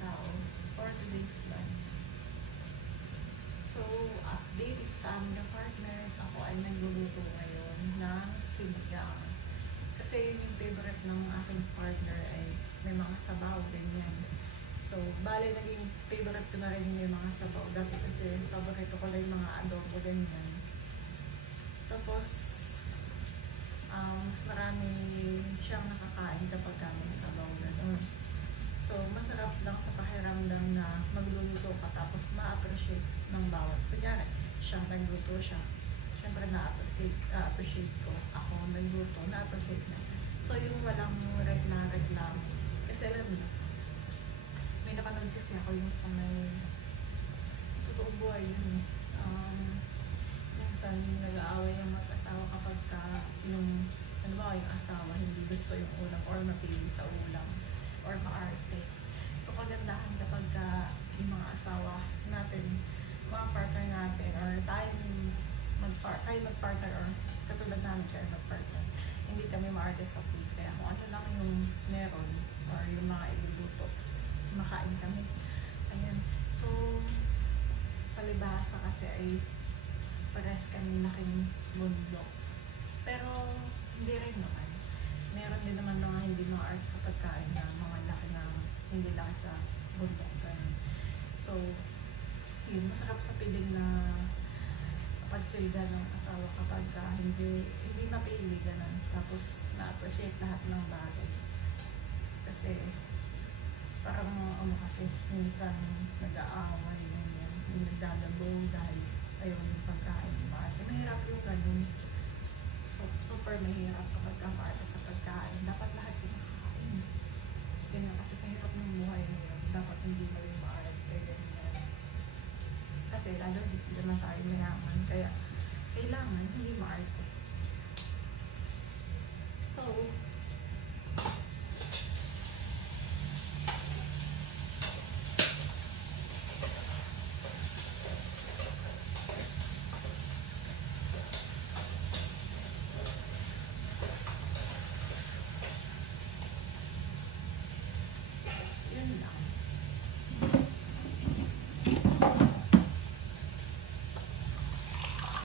tao for today's vlog. So, update sa amin na partner. Ako ay nagluluto ngayon ng sinigang. Kasi yung favorite ng aking partner ay may mga sabaw, ganyan. So, bale naging favorite ko na rin yung mga sabaw. Dati kasi favorite ko lang yung mga adobo, ganyan. Tapos, mas marami siyang nakakain kapag kami sabaw na doon. So, masarap lang sa pakiramdam na magluluto ka tapos ma-appreciate ng bawat. Kunyari, siya nagluto siya. Siyempre na-appreciate ko. Ako nagluto, na-appreciate na. So, yung walang reklamo. Kasi alam mo, may napanood kasi ako yung sa may totoong buhay yun. Minsan nag-aaway yung mag-asawa kapag yung asawa hindi gusto yung ulam or mapili sa ulam or maarte. So, kagandahan kapag yung mga asawa natin, mga partner natin, or tayo mag-partner, or katulad namin kayo mag-partner, hindi kami maarte sa food. Kaya kung ano lang yung meron, or yung mga iluluto, makain kami. Ayan. So, palibhasa kasi ay parehas kami laking bundok. Pero, hindi rin naman. Meron din naman mga hindi maarte sa pagkain na mga laki na hindi laki sa bundok. Ganun. So, yun, masarap sa piling na pagsilga ng asawa kapag hindi mapili, ganun. Tapos, na-appreciate lahat ng bagay. Kasi, parang kasi minsan nag-aaway, ganyan. Yung nagdadabog dahil ayaw yung pagkain. Mahirap yung ganun. So, super mahirap kapag maarte sa pagkain. Dapat lahat yung makakain. Ganyan kasi sa hirap ng buhay ngayon, dapat hindi mo rin maarte, ganyan. Kasi lalo dito naman tayo mayaman. Kaya, kailangan